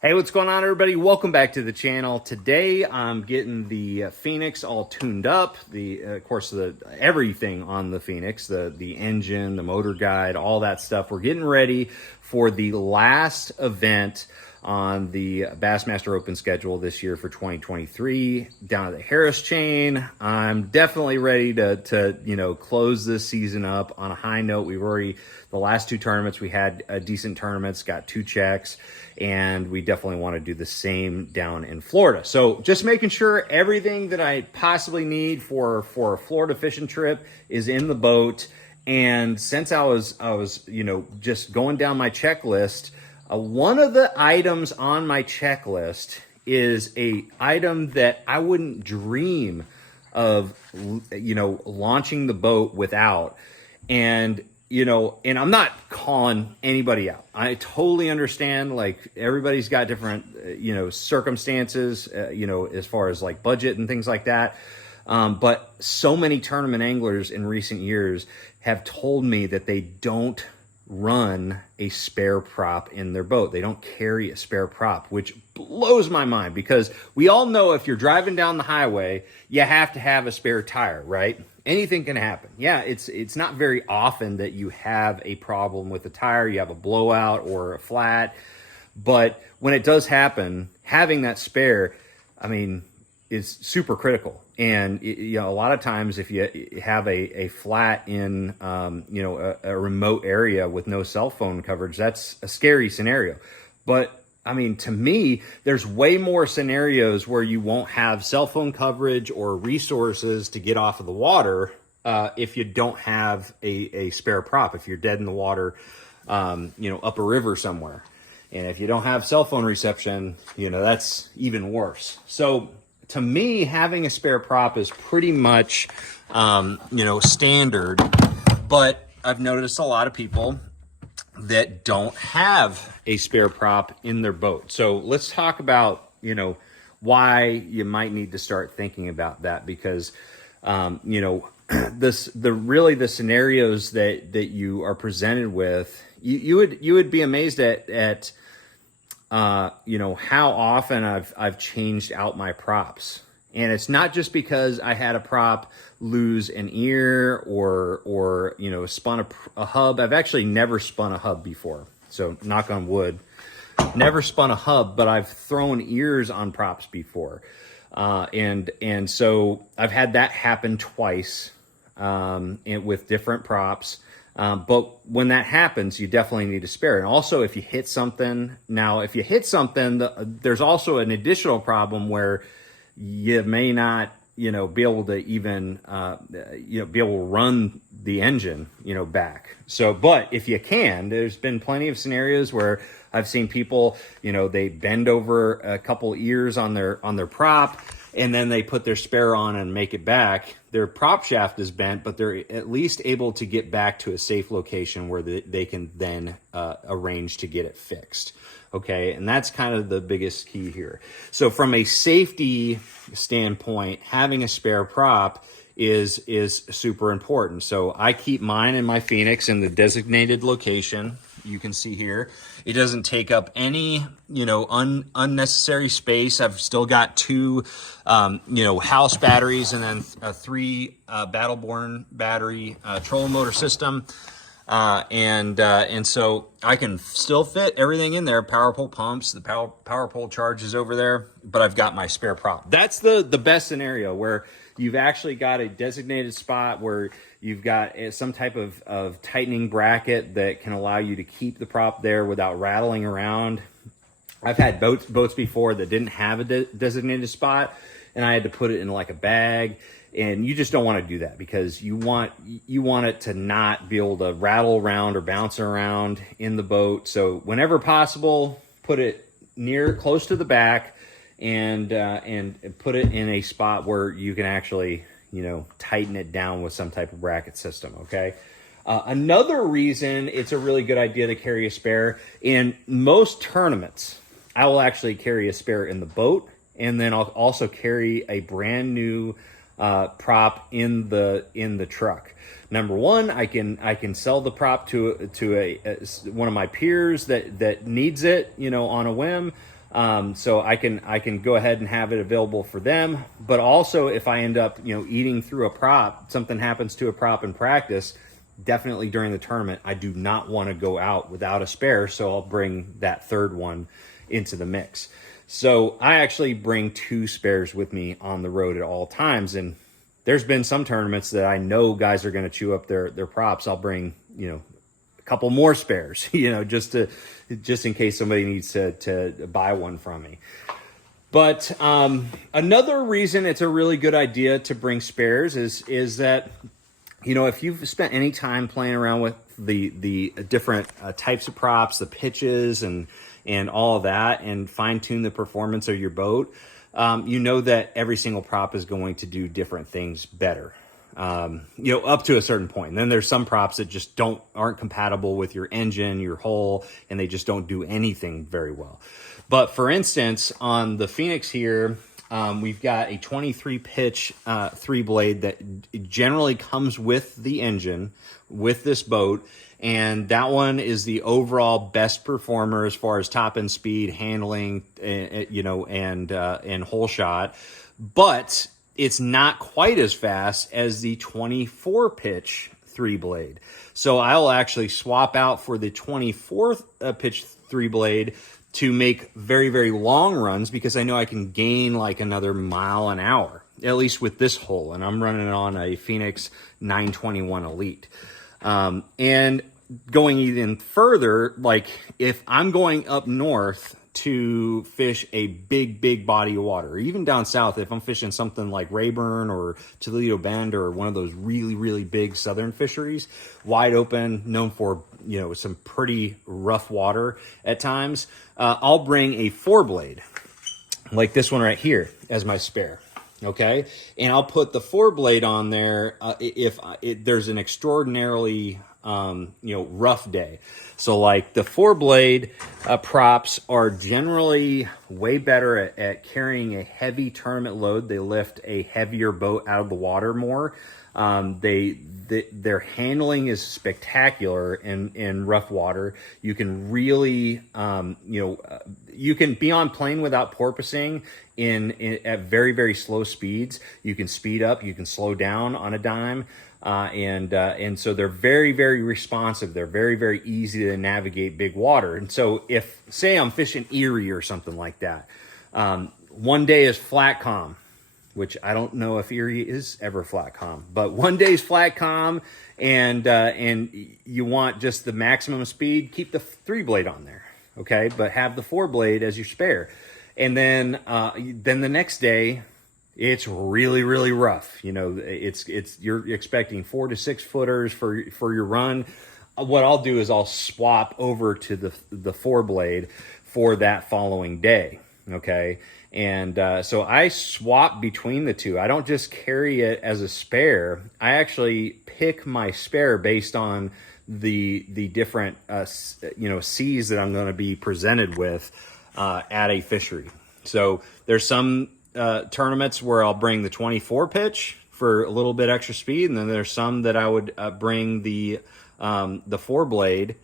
Hey, what's going on, everybody? Welcome back to the channel. Today, I'm getting the Phoenix all tuned up. Of course, everything on the Phoenix, the engine, the motor guide, all that stuff. We're getting ready for the last event on the Bassmaster Open schedule this year for 2023 down at the Harris chain. I'm definitely ready to close this season up on a high note. The last two tournaments, we had decent tournaments, got 2 checks, and we definitely want to do the same down in Florida. So just making sure everything that I possibly need for a Florida fishing trip is in the boat. And since I was just going down my checklist, one of the items on my checklist is a item that I wouldn't dream of, launching the boat without. And I'm not calling anybody out. I totally understand, like, everybody's got different, circumstances, as far as like budget and things like that. But so many tournament anglers in recent years have told me that they don't run a spare prop in their boat. They don't carry a spare prop, which blows my mind, because we all know if you're driving down the highway, you have to have a spare tire, right? Anything can happen. Yeah, it's not very often that you have a problem with the tire, you have a blowout or a flat, but when it does happen, having that spare, is super critical. And a lot of times, if you have a flat in a remote area with no cell phone coverage, that's a scary scenario. But to me, there's way more scenarios where you won't have cell phone coverage or resources to get off of the water if you don't have a spare prop, if you're dead in the water, up a river somewhere. And if you don't have cell phone reception, that's even worse. So to me, having a spare prop is pretty much, standard. But I've noticed a lot of people that don't have a spare prop in their boat. So let's talk about, why you might need to start thinking about that, because, the scenarios that you are presented with, you would be amazed at how often I've changed out my props. And it's not just because I had a prop lose an ear or spun a hub. I've actually never spun a hub before. So knock on wood, never spun a hub, but I've thrown ears on props before. And so I've had that happen twice, and with different props. But when that happens, you definitely need a spare. And also, if you hit something, there's also an additional problem where you may not, be able to even, be able to run the engine, back. So, but if you can, there's been plenty of scenarios where I've seen people, they bend over a couple ears on their prop, and then they put their spare on and make it back. Their prop shaft is bent, but they're at least able to get back to a safe location where they can then arrange to get it fixed. Okay, and that's kind of the biggest key here. So from a safety standpoint, having a spare prop is super important. So I keep mine in my Phoenix in the designated location. You can see here, it doesn't take up any, unnecessary space. I've still got 2, house batteries, and then a 3 Battleborn battery trolling motor system. And so I can still fit everything in there. Power pole pumps, the power pole charge is over there, but I've got my spare prop. That's the best scenario, where you've actually got a designated spot where you've got some type of tightening bracket that can allow you to keep the prop there without rattling around. I've had boats before that didn't have a designated spot, and I had to put it in like a bag. And you just don't want to do that, because you want it to not be able to rattle around or bounce around in the boat. So whenever possible, put it close to the back, and put it in a spot where you can actually, tighten it down with some type of bracket system. Okay. Another reason it's a really good idea to carry a spare in most tournaments, I will actually carry a spare in the boat, and then I'll also carry a brand new prop in the truck. Number one, I can sell the prop to one of my peers that needs it, on a whim. So I can go ahead and have it available for them. But also, if I end up, eating through a prop, something happens to a prop in practice, definitely during the tournament, I do not want to go out without a spare. So I'll bring that third one into the mix. So I actually bring 2 spares with me on the road at all times. And there's been some tournaments that I know guys are going to chew up their props. I'll bring, a couple more spares, just in case somebody needs to buy one from me. But another reason it's a really good idea to bring spares is that, if you've spent any time playing around with the different types of props, the pitches and all of that, and fine tune the performance of your boat, that every single prop is going to do different things better. Up to a certain point. And then there's some props that just aren't compatible with your engine, your hull, and they just don't do anything very well. But for instance, on the Phoenix here, we've got a 23 pitch 3-blade that generally comes with the engine with this boat. And that one is the overall best performer as far as top end speed, handling, and hole shot. But it's not quite as fast as the 24 pitch 3-blade. So I'll actually swap out for the 24 pitch 3-blade to make very, very long runs, because I know I can gain like another mile an hour, at least with this hole. And I'm running it on a Phoenix 921 Elite. And going even further, like if I'm going up north to fish a big body of water, or even down south, if I'm fishing something like Rayburn or Toledo Bend or one of those really big southern fisheries, wide open, known for, some pretty rough water at times, I'll bring a 4-blade like this one right here as my spare. Okay. And I'll put the 4-blade on there if there's an extraordinarily rough day. So like the 4-blade props are generally way better at carrying a heavy tournament load. They lift a heavier boat out of the water more. Their handling is spectacular in rough water. You can really, you can be on plane without porpoising at very, very slow speeds. You can speed up, you can slow down on a dime. And so they're very, very responsive. They're very, very easy to navigate big water. And so if, say I'm fishing Erie or something like that, one day is flat calm, which I don't know if Erie is ever flat calm, but one day's flat calm, and you want just the maximum speed, keep the 3-blade on there. Okay. But have the 4-blade as your spare. And then the next day, it's really, really rough. You're expecting 4 to 6 footers for your run. What I'll do is I'll swap over to the 4-blade for that following day. Okay. And so I swap between the two. I don't just carry it as a spare. I actually pick my spare based on the different, seas that I'm going to be presented with at a fishery. So there's some tournaments where I'll bring the 24 pitch for a little bit extra speed, and then there's some that I would bring the 4-blade,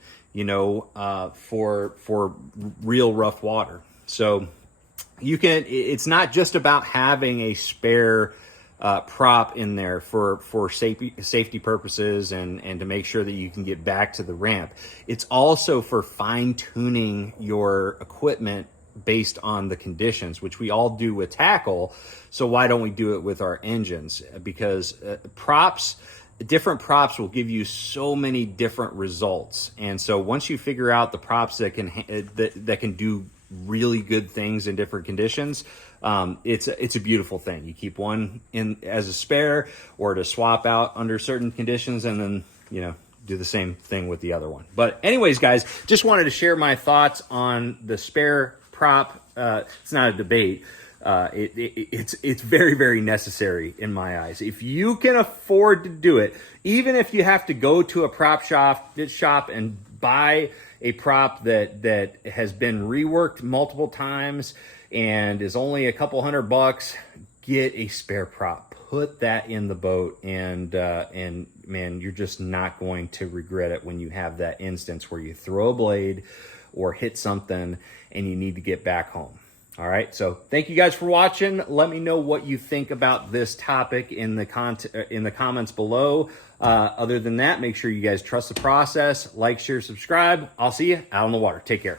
for real rough water. So it's not just about having a spare prop in there for safety purposes and to make sure that you can get back to the ramp. It's also for fine tuning your equipment based on the conditions, which we all do with tackle. So why don't we do it with our engines? Because different props will give you so many different results. And so once you figure out the props that can do really good things in different conditions, it's a beautiful thing. You keep one in as a spare or to swap out under certain conditions, and then do the same thing with the other one. But anyways, guys, just wanted to share my thoughts on the spare prop. It's not a debate. It's very, very necessary in my eyes. If you can afford to do it, even if you have to go to a prop shop and buy a prop that has been reworked multiple times and is only a couple $100, get a spare prop. Put that in the boat, and man, you're just not going to regret it when you have that instance where you throw a blade or hit something and you need to get back home. All right, so thank you guys for watching. Let me know what you think about this topic in the comments below. Other than that, make sure you guys trust the process. Like, share, subscribe. I'll see you out on the water. Take care.